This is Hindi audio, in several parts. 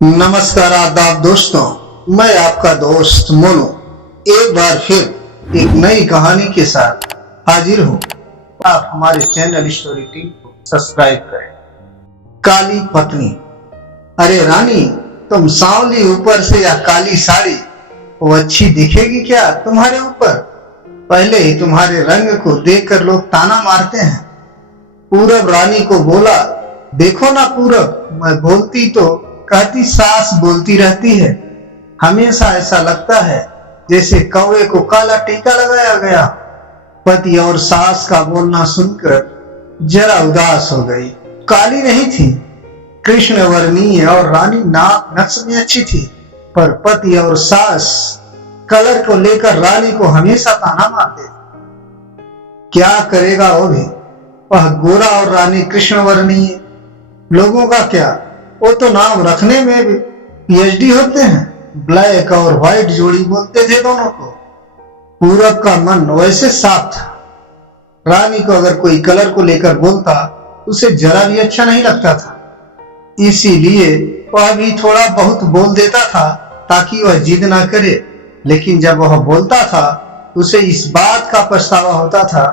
नमस्कार आदाब दोस्तों, मैं आपका दोस्त मोनू एक बार फिर एक नई कहानी के साथ हाजिर हूँ। आप हमारे चैनल स्टोरी टीम को सब्सक्राइब करें। काली पत्नी। अरे रानी, तुम सांवली ऊपर से या काली साड़ी, वो अच्छी दिखेगी क्या तुम्हारे ऊपर? पहले ही तुम्हारे रंग को देखकर लोग ताना मारते हैं। पूरब रानी को बोला, देखो ना पूरब, मैं बोलती तो कहती सास बोलती रहती है। हमेशा ऐसा लगता है जैसे कौवे को काला टीका लगाया गया। पति और सास का बोलना सुनकर जरा उदास हो गई। काली नहीं थी, कृष्ण वर्णीय और रानी नाक नक्श में अच्छी थी, पर पति और सास कलर को लेकर रानी को हमेशा ताना मारते। क्या करेगा वो भी, वह गोरा और रानी कृष्ण वर्णीय। लोगों का क्या, वो तो नाम रखने में भी पीएचडी होते हैं। ब्लैक और व्हाइट जोड़ी बोलते थे दोनों को। पूरब का मन वैसे साफ था। रानी को अगर कोई कलर को लेकर बोलता उसे जरा भी अच्छा नहीं लगता था, इसीलिए वह भी थोड़ा बहुत बोल देता था ताकि वह जिद ना करे। लेकिन जब वह बोलता था उसे इस बात का पछतावा होता था,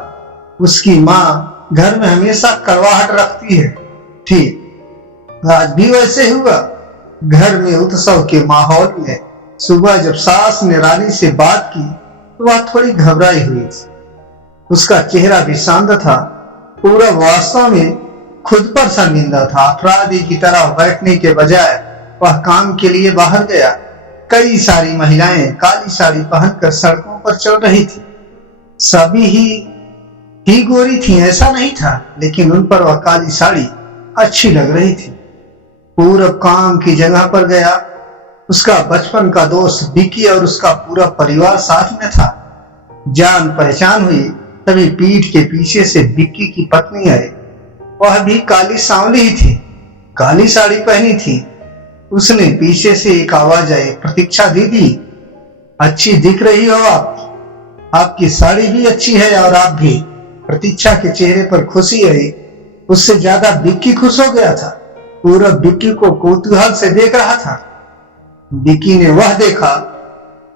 उसकी माँ घर में हमेशा कड़वाहट रखती है। ठीक आज भी वैसे हुआ। घर में उत्सव के माहौल में सुबह जब सास ने रानी से बात की तो वह थोड़ी घबराई हुई थी। उसका चेहरा भी शांत था। पूरा वास्तव में खुद पर शर्मिंदा था। अपराधी की तरह बैठने के बजाय वह काम के लिए बाहर गया। कई सारी महिलाएं काली साड़ी पहनकर सड़कों पर चल रही थी। सभी ही गोरी थी ऐसा नहीं था, लेकिन उन पर वह काली साड़ी अच्छी लग रही थी। पूरब काम की जगह पर गया। उसका बचपन का दोस्त विकी और उसका पूरा परिवार साथ में था। जान पहचान हुई तभी पीठ के पीछे से विक्की की पत्नी आई। वह भी काली सांवली ही थी, काली साड़ी पहनी थी। उसने पीछे से एक आवाज आई, प्रतीक्षा दीदी, अच्छी दिख रही हो आप, आपकी साड़ी भी अच्छी है और आप भी। प्रतीक्षा के चेहरे पर खुशी आई। उससे ज्यादा विक्की खुश हो गया था। पूरब विक्की को कौतूहल से देख रहा था। विक्की ने वह देखा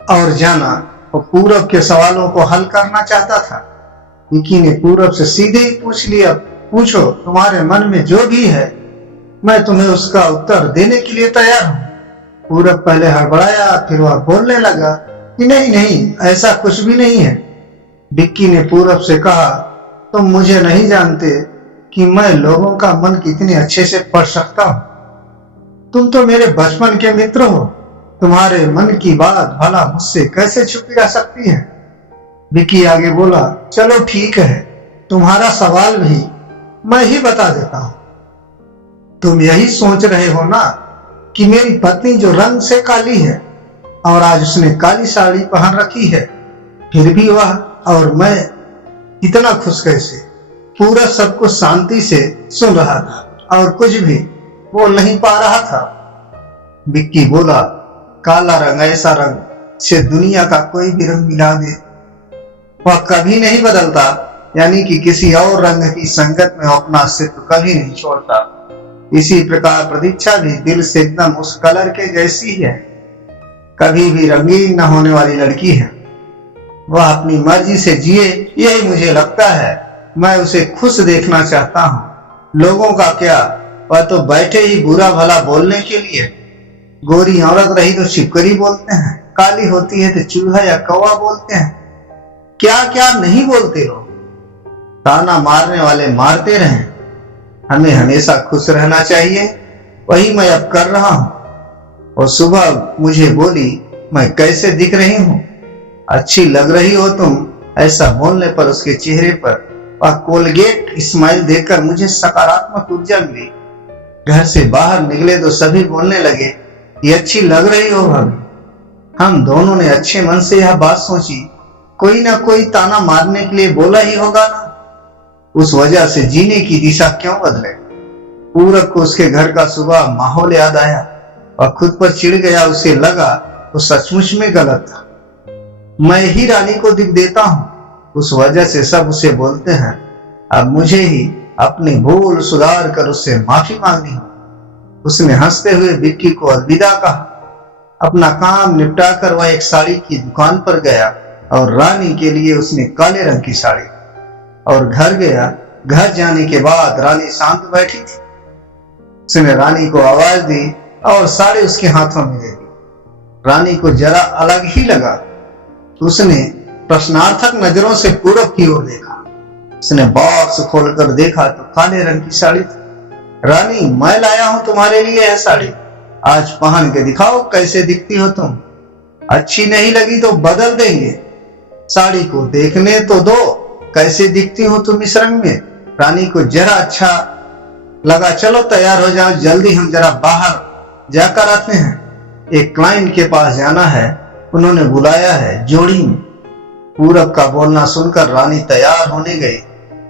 और जाना वो पूरब के सवालों को हल करना चाहता था। विक्की ने पूरब से सीधे ही पूछ लिया, पूछो तुम्हारे मन में जो भी है, मैं तुम्हें उसका उत्तर देने के लिए तैयार हूँ। पूरब पहले हड़बड़ाया, फिर वह बोलने लगा कि नहीं नहीं, ऐसा कुछ भी नहीं है। विक्की ने पूरब से कहा, तुम मुझे नहीं जानते कि मैं लोगों का मन कितने अच्छे से पढ़ सकता हूँ। तुम तो मेरे बचपन के मित्र हो। तुम्हारे मन की बात भला मुझसे कैसे छुपी रह सकती है? विकी आगे बोला, चलो ठीक है, तुम्हारा सवाल भी मैं ही बता देता हूँ। तुम यही सोच रहे हो ना कि मेरी पत्नी जो रंग से काली है और आज उसने काली साड़ी पहन रखी है, फिर भी वह और मैं इतना खुश कैसे? पूरा सब कुछ शांति से सुन रहा था और कुछ भी बोल नहीं पा रहा था। विक्की बोला, काला रंग ऐसा रंग से दुनिया का कोई भी रंग मिला दे वह कभी नहीं बदलता, यानी कि किसी और रंग की संगत में अपना अस्तित्व कभी नहीं छोड़ता। इसी प्रकार प्रतीक्षा भी दिल से एकदम उस कलर के जैसी है, कभी भी रंगीन न होने वाली लड़की है। वह अपनी मर्जी से जिए, यही मुझे लगता है। मैं उसे खुश देखना चाहता हूँ। लोगों का क्या, वह तो बैठे ही बुरा भला बोलने के लिए। गोरी औरत रही तो छिपकली बोलते हैं, काली होती है तो चूहा या कौवा बोलते हैं। क्या क्या नहीं बोलते हो। ताना मारने वाले मारते रहें, हमें हमेशा खुश रहना चाहिए। वही मैं अब कर रहा हूँ। और सुबह मुझे बोली, मैं कैसे दिख रही हूँ? अच्छी लग रही हो तुम। ऐसा बोलने पर उसके चेहरे पर वह कोलगेट स्माइल देखकर मुझे सकारात्मक ऊर्जा मिली। घर से बाहर निकले तो सभी बोलने लगे, ये अच्छी लग रही हो भाभी। हम दोनों ने अच्छे मन से यह बात सोची, कोई ना कोई ताना मारने के लिए बोला ही होगा ना। उस वजह से जीने की दिशा क्यों बदले? पूरब को उसके घर का सुबह माहौल याद आया और खुद पर चिढ़ गया। उसे लगा वो सचमुच में गलत था। मैं ही रानी को दिख देता हूँ, उस वजह से सब उसे बोलते हैं। अब मुझे ही अपनी भूल सुधार कर उससे माफी मांगनी हो। उसने हंसते हुए विक्की को अलविदा कहा। अपना काम निपटाकर वह एक साड़ी की दुकान पर गया और रानी के लिए उसने काले रंग की साड़ी और घर गया। घर जाने के बाद रानी शांत बैठी थी। उसने रानी को आवाज दी और साड़ी उसके हाथों में दे दी। रानी को जरा अलग ही लगा। उसने प्रश्नार्थक नजरों से पूरब की ओर देखा। उसने बॉक्स खोलकर देखा तो काले रंग की साड़ी थी। रानी, मैं लाया हूं तुम्हारे लिए यह साड़ी, आज पहन के दिखाओ कैसे दिखती हो तुम। अच्छी नहीं लगी तो बदल देंगे। साड़ी को देखने तो दो, कैसे दिखती हो तुम इस रंग में। रानी को जरा अच्छा लगा। चलो तैयार हो जाओ, जल्दी हम जरा बाहर जाकर आते हैं। एक क्लाइंट के पास जाना है, उन्होंने बुलाया है जोड़ी में। पूरब का बोलना सुनकर रानी तैयार होने गई।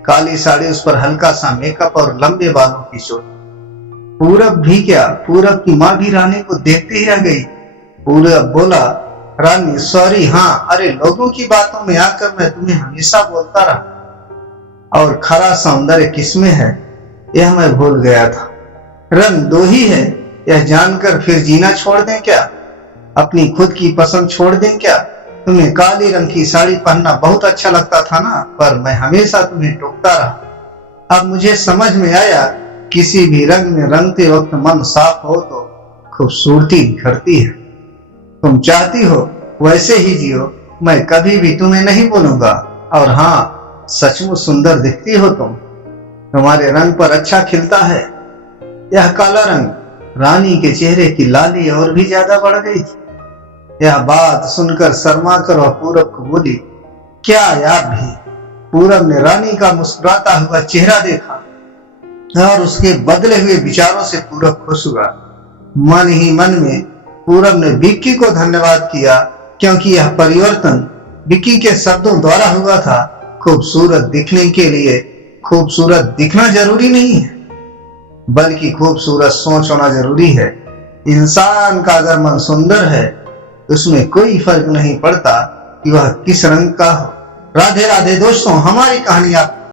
काली साड़ी, उस पर हल्का सा मेकअप और लंबे बालों की चोटी। पूरब भी क्या, पूरब की माँ भी रानी को देखते ही रह गई। पूरब बोला, रानी सॉरी, हाँ, अरे लोगों की बातों में आकर मैं तुम्हें हमेशा बोलता रहा और खरा सौंदर्य किसमें है यह मैं भूल गया था। रंग दो ही है, यह जानकर फिर जीना छोड़ दें क्या? अपनी खुद की पसंद छोड़ दें क्या? तुम्हें काली रंग की साड़ी पहनना बहुत अच्छा लगता था ना, पर मैं हमेशा तुम्हें टोकता रहा। अब मुझे समझ में आया, किसी भी रंग में रंगते वक्त मन साफ हो तो खूबसूरती निखरती है। तुम चाहती हो वैसे ही जियो, मैं कभी भी तुम्हें नहीं बोलूंगा। और हाँ, सचमुच सुंदर दिखती हो तुम, तुम्हारे रंग पर अच्छा खिलता है यह काला रंग। रानी के चेहरे की लाली और भी ज्यादा बढ़ गई थी। यह बात सुनकर शर्मा कर वह पूरब को बोली, क्या आप भी? पूरब ने रानी का मुस्कुराता हुआ चेहरा देखा और उसके बदले हुए विचारों से पूरब खुश हुआ। मन ही मन में पूरब ने विक्की को धन्यवाद किया, क्योंकि यह परिवर्तन विक्की के शब्दों द्वारा हुआ था। खूबसूरत दिखने के लिए खूबसूरत दिखना जरूरी नहीं है, बल्कि खूबसूरत सोच होना जरूरी है। इंसान का अगर मन सुंदर है, उसमें कोई फर्क नहीं पड़ता कि वह किस रंग का हो। राधे राधे दोस्तों, हमारी कहानी आप